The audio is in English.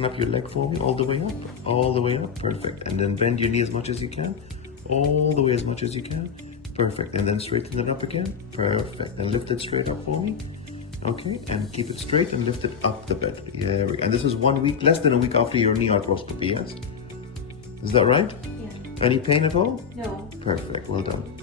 straighten up your leg for me all the way up. All the way up. Perfect. And then bend your knee as much as you can. All the way as much as you can. Perfect. And then straighten it up again. Perfect. And lift it straight up for me. Okay. And keep it straight and lift it up the bed. Yeah. And this is 1 week, less than a week after your knee arthroscopy, yes? Is that right? Yeah. Any pain at all? No. Perfect. Well done.